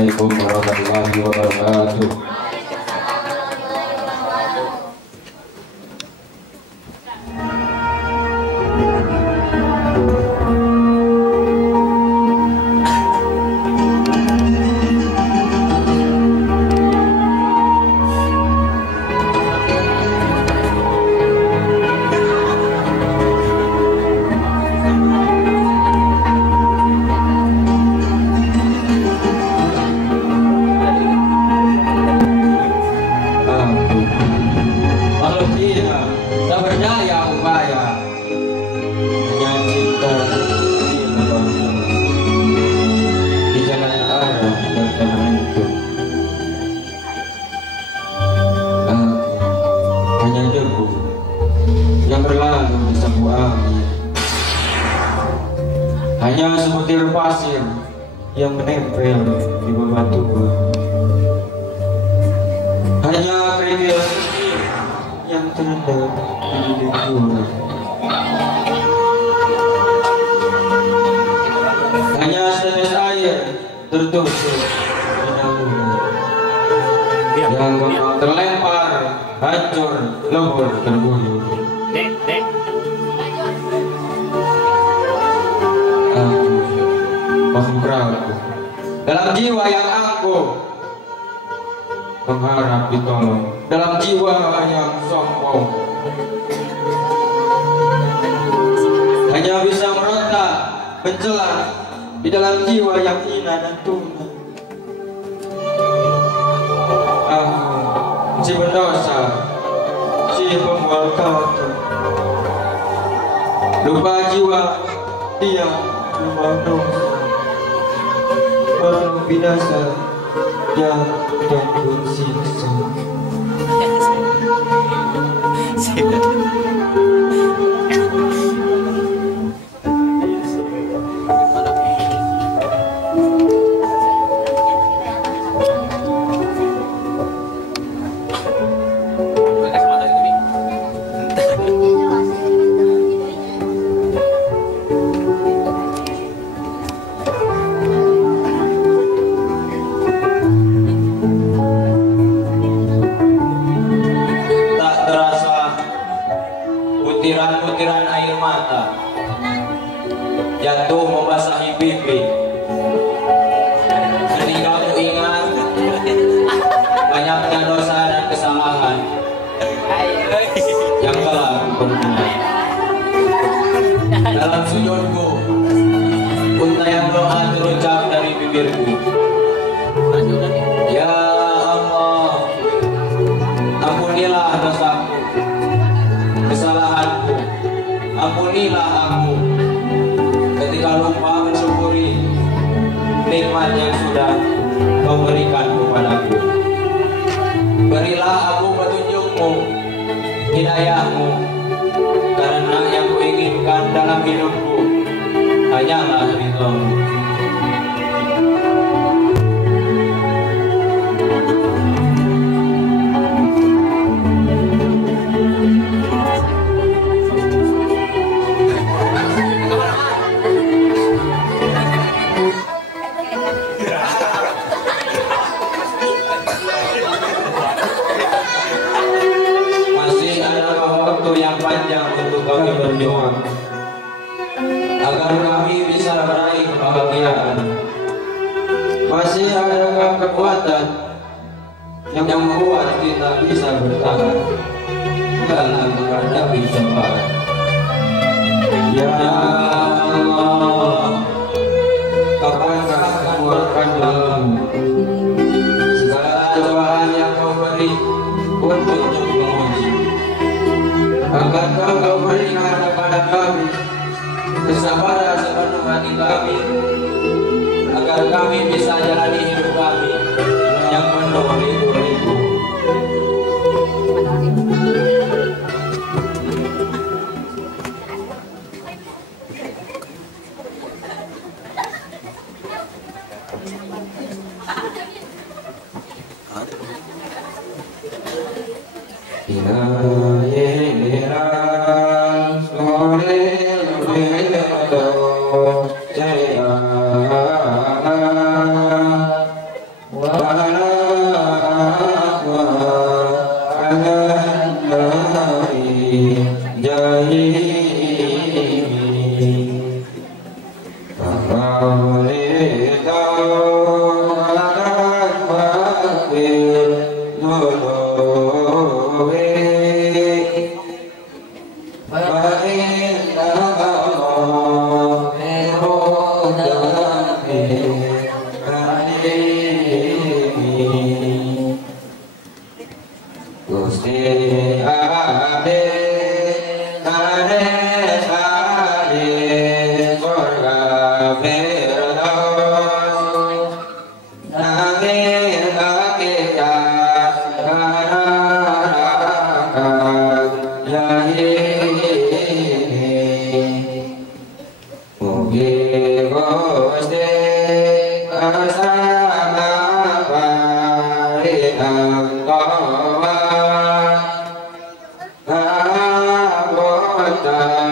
Assalamualaikum warahmatullahi wabarakatuh. Hanya sebutir pasir yang menempel di bebatuan. Hanya kerikil yang terendam di dinding gua. Hanya setetes air tertusuk di daunnya yang terlempar, hancur, lebur, terbuyur. Ragu dalam jiwa yang aku mengharap ditolong, dalam jiwa yang sombong hanya bisa meronta, mencela di dalam jiwa yang hina dan tuna. Aku si pendosa, si pembual kata, lupa jiwa, dia lupa dosa. Orang binasa yang dan bersiksa. Butiran-butiran air mata jatuh membasahi pipi. Ketika aku ingat banyaknya dosa dan kesalahan yang telah aku perbuat. Dalam sujudku, untayan doa terucap dari bibirku. Ya Allah, ampunilah dosaku, kesalahanku, ampunilah aku ketika lupa mensyukuri nikmat yang sudah Kau berikan kepadaku. Berilah aku petunjukmu, hidayahmu, karena yang kuinginkan dalam hidupku hanyalah ridho-Mu. Kami berjuang agar kami bisa meraih kebahagiaan. Masih adakah kekuatan yang membuat kita bisa bertahan dalam menghadapi cobaan? Ya Allah, kapankah keluarkan dalam-Mu segala cobaan yang Kau beri untuk menguji? Akankah Kau berikan kepada kami kesabaran sepenuh hati kami, agar kami bisa jalani hidup kami yang penuh liku-liku? Gusti Ade Sare Sare Surga Firdaus Nanging kakita Kararakan Yahini Mugi Gusti Kasana Parinang Kawan Kabutan